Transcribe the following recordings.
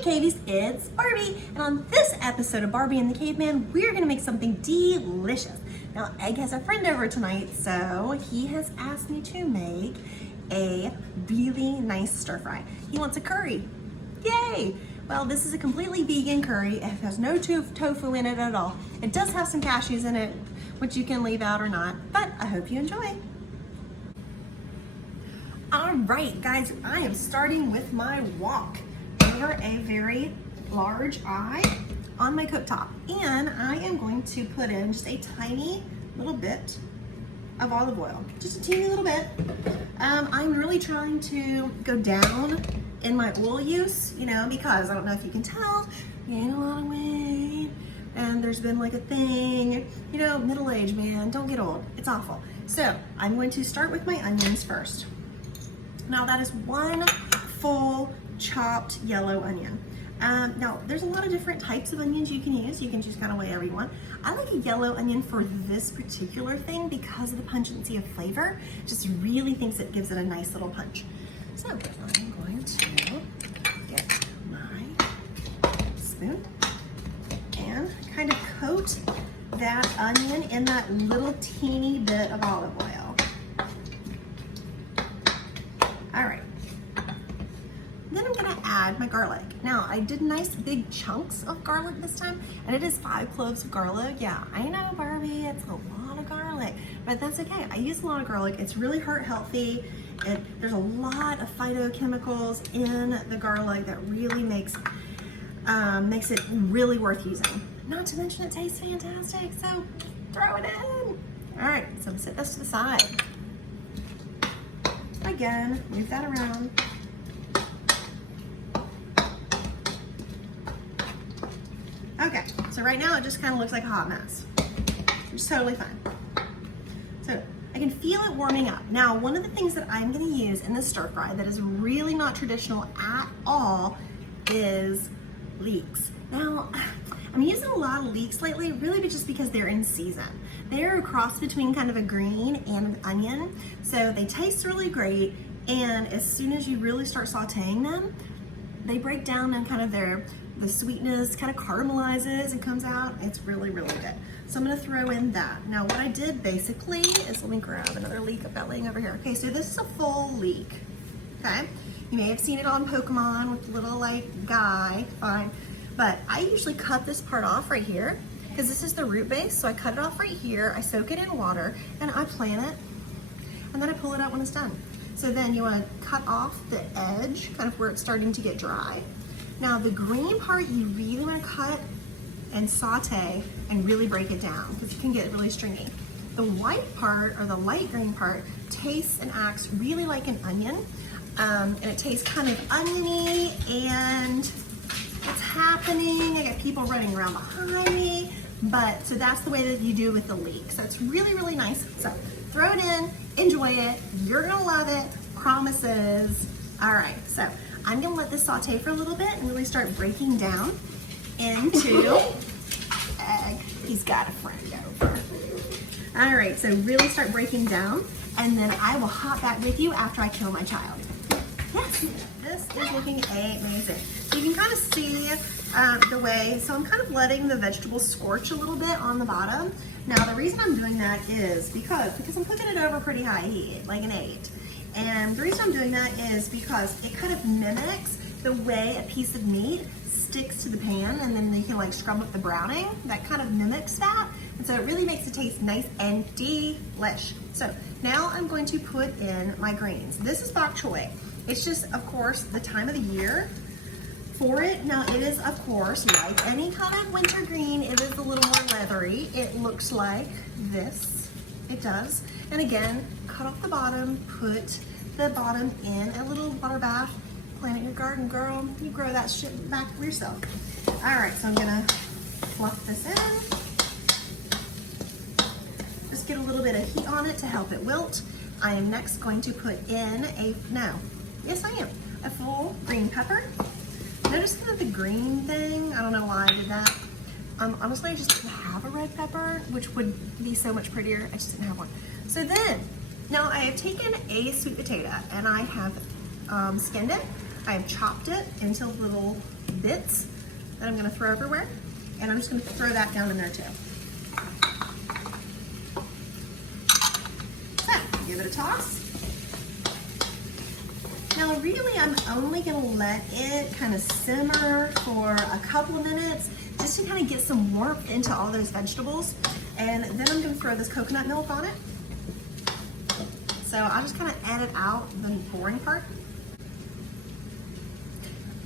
Hey Cavies, it's Barbie, and on this episode of Barbie and the Caveman, we're gonna make something delicious. Now, Egg has a friend over tonight, so he has asked me to make a really nice stir fry. He wants a curry. Yay! Well, this is a completely vegan curry. It has no tofu in it at all. It does have some cashews in it, which you can leave out or not, but I hope you enjoy. All right, guys, I am starting with my wok over a very large eye on my cooktop, and I am going to put in just a tiny little bit of olive oil, just a teeny little bit. I'm really trying to go down in my oil use, you know, because I don't know if you can tell, I gained a lot of weight, and there's been like a thing, you know, middle age, man, don't get old, it's awful. So I'm going to start with my onions first. Now that is one full chopped yellow onion. Now there's a lot of different types of onions you can use. You can choose kind of whatever you want. I like a yellow onion for this particular thing because of the pungency of flavor. Just really thinks it gives it a nice little punch. So I'm going to get my spoon and kind of coat that onion in that little teeny bit of olive oil. All right. Then I'm gonna add my garlic. Now, I did nice big chunks of garlic this time, and it is 5 cloves of garlic. Yeah, I know, Barbie, it's a lot of garlic, but that's okay. I use a lot of garlic. It's really heart healthy. There's a lot of phytochemicals in the garlic that really makes it really worth using. Not to mention it tastes fantastic, so throw it in. All right, so I'm gonna set this to the side. Again, move that around. Okay, so right now it just kind of looks like a hot mess, which is totally fine. So I can feel it warming up. Now, one of the things that I'm gonna use in this stir fry that is really not traditional at all is leeks. Now, I'm using a lot of leeks lately, really just because they're in season. They're a cross between kind of a green and an onion, so they taste really great, and as soon as you really start sauteing them, they break down and kind of the sweetness kind of caramelizes and comes out. It's really, really good. So I'm gonna throw in that. Now what I did basically is, let me grab another leek I've got laying over here. Okay, so this is a full leek, okay? You may have seen it on Pokemon with the little like guy, fine. But I usually cut this part off right here because this is the root base. So I cut it off right here, I soak it in water, and I plant it, and then I pull it out when it's done. So then you wanna cut off the edge, kind of where it's starting to get dry. Now the green part you really want to cut and saute and really break it down because it can get really stringy. The white part, or the light green part, tastes and acts really like an onion, and it tastes kind of oniony, and it's happening. I got people running around behind me, but so that's the way that you do with the leek. So it's really, really nice. So throw it in, enjoy it. You're gonna love it, promises. All right, so I'm gonna let this saute for a little bit and really start breaking down into Egg. He's got a friend over. All right, so really start breaking down, and then I will hop back with you after I kill my child. Yes, this is looking amazing. So you can kind of see the way, so I'm kind of letting the vegetables scorch a little bit on the bottom. Now the reason I'm doing that is because I'm cooking it over pretty high heat, like an 8. And the reason I'm doing that is because it kind of mimics the way a piece of meat sticks to the pan, and then you can like scrub up the browning. That kind of mimics that. And so it really makes it taste nice and delish. So now I'm going to put in my greens. This is bok choy. It's just, of course, the time of the year for it. Now it is, of course, like any kind of winter green, it is a little more leathery. It looks like this. It does. And again, cut off the bottom, put the bottom in a little water bath, plant it in your garden, girl. You grow that shit back for yourself. All right, so I'm gonna fluff this in. Just get a little bit of heat on it to help it wilt. I am next going to put in a full green pepper. Notice kind of the green thing. I don't know why I did that. Honestly, I just didn't have a red pepper, which would be so much prettier. I just didn't have one. So then, now I have taken a sweet potato and I have skinned it. I have chopped it into little bits that I'm gonna throw everywhere. And I'm just gonna throw that down in there too. So, give it a toss. Now really, I'm only gonna let it kind of simmer for a couple of minutes just to kind of get some warmth into all those vegetables. And then I'm gonna throw this coconut milk on it. So I'll just kind of edit out the boring part.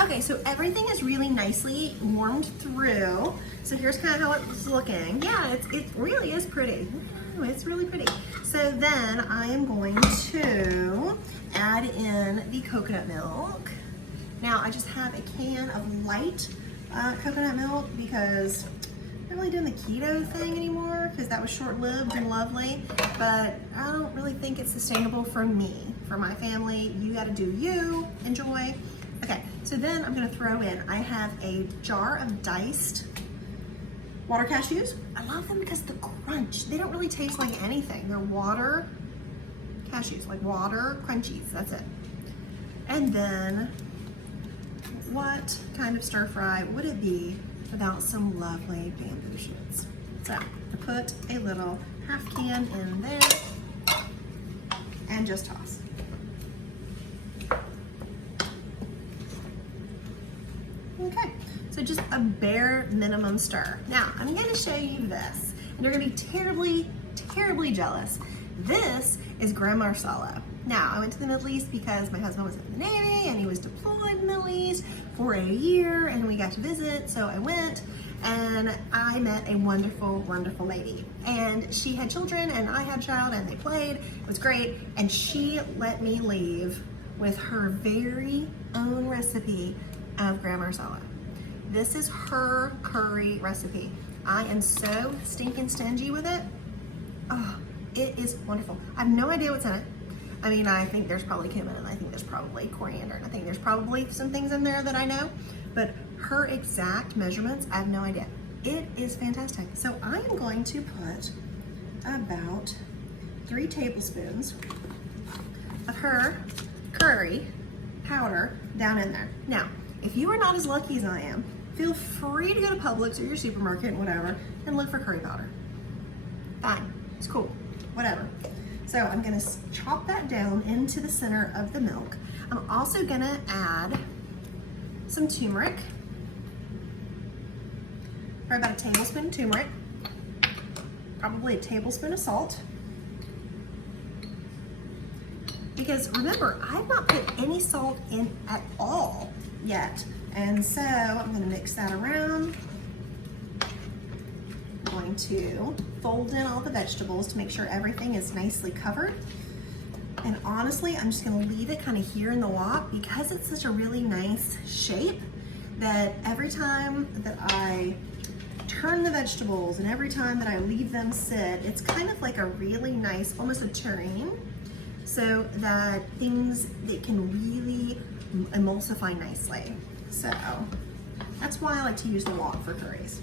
Okay, so everything is really nicely warmed through. So here's kind of how it's looking. Yeah, it really is pretty. Oh, it's really pretty. So then I am going to add in the coconut milk. Now I just have a can of light coconut milk because I'm not really doing the keto thing anymore because that was short-lived and lovely, but I don't really think it's sustainable for me. For my family, you gotta do you, enjoy. Okay, so then I'm gonna throw in, I have a jar of diced water cashews. I love them because the crunch, they don't really taste like anything. They're water cashews, like water crunchies, that's it. And then, what kind of stir fry would it be without some lovely bamboo shoots? So, I put a little half can in there and just toss. Okay, so just a bare minimum stir. Now, I'm gonna show you this, and you're gonna be terribly, terribly jealous. This is garam masala. Now, I went to the Middle East because my husband was in the Navy and he was deployed in the Middle East for a year and we got to visit, so I went and I met a wonderful, wonderful lady. And she had children and I had a child and they played, it was great, and she let me leave with her very own recipe of garam masala. This is her curry recipe. I am so stinking stingy with it. Oh, it is wonderful. I have no idea what's in it. I mean, I think there's probably cumin and I think there's probably coriander and I think there's probably some things in there that I know, but her exact measurements, I have no idea. It is fantastic. So I am going to put about 3 tablespoons of her curry powder down in there. Now, if you are not as lucky as I am, feel free to go to Publix or your supermarket and whatever and look for curry powder. Fine, it's cool, whatever. So I'm gonna chop that down into the center of the milk. I'm also gonna add some turmeric, probably about a tablespoon of turmeric, probably a tablespoon of salt. Because remember, I've not put any salt in at all yet. And so I'm gonna mix that around. I'm going to fold in all the vegetables to make sure everything is nicely covered. And honestly, I'm just gonna leave it kind of here in the wok because it's such a really nice shape that every time that I turn the vegetables and every time that I leave them sit, it's kind of like a really nice, almost a tureen, so that things that can really emulsify nicely. So that's why I like to use the wok for curries.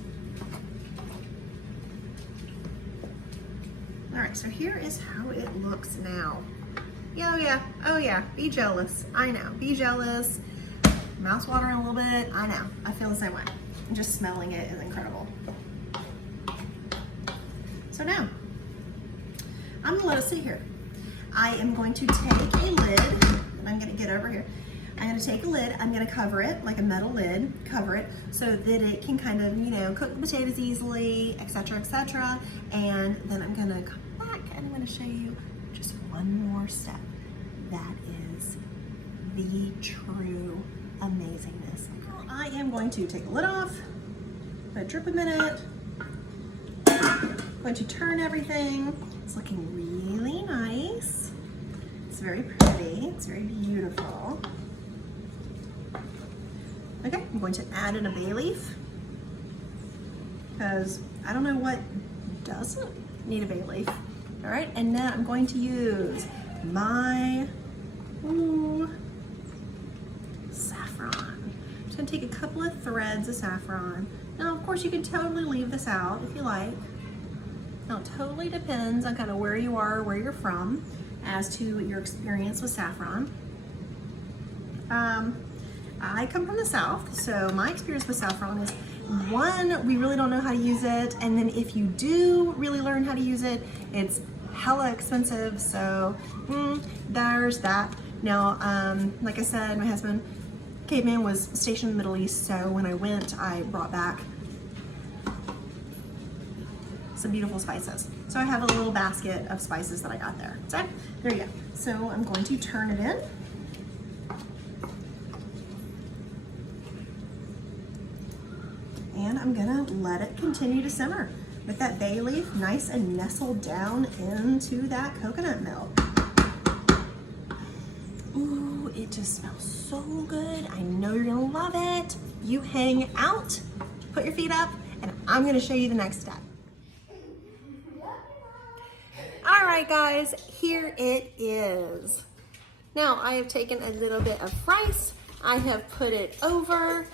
All right, so here is how it looks now. Yeah, oh yeah, be jealous. I know, be jealous. Mouth's watering a little bit, I know. I feel the same way. Just smelling it is incredible. So now, I'm gonna let it sit here. I am going to take a lid, and I'm gonna get over here. I'm gonna take a lid, I'm gonna cover it, like a metal lid, cover it, so that it can kind of, you know, cook the potatoes easily, etc., etc. And then I'm gonna come back and I'm gonna show you just one more step. That is the true amazingness. I am going to take the lid off, let it drip a minute. I'm going to turn everything. It's looking really nice. It's very pretty, it's very beautiful. Okay, I'm going to add in a bay leaf because I don't know what doesn't need a bay leaf. All right, and now I'm going to use my saffron. I'm just gonna take a couple of threads of saffron. Now, of course, you can totally leave this out if you like. Now, it totally depends on kind of where you are, where you're from, as to your experience with saffron. I come from the South, so my experience with saffron is, one, we really don't know how to use it, and then if you do really learn how to use it, it's hella expensive, so there's that. Now, like I said, my husband, caveman, was stationed in the Middle East, so when I went, I brought back some beautiful spices. So I have a little basket of spices that I got there. So there you go. So I'm going to turn it in. And I'm gonna let it continue to simmer with that bay leaf nice and nestled down into that coconut milk. Ooh, it just smells so good. I know you're gonna love it. You hang out, put your feet up, and I'm gonna show you the next step. All right, guys, here it is. Now I have taken a little bit of rice, I have put it over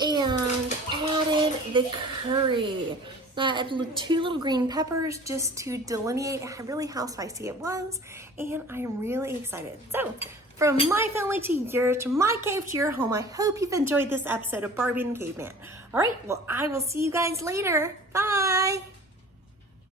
and added the curry. Now I added 2 little green peppers just to delineate really how spicy it was, and I am really excited. So, from my family to yours, from my cave to your home, I hope you've enjoyed this episode of Barbie and Caveman. All right, well, I will see you guys later. Bye.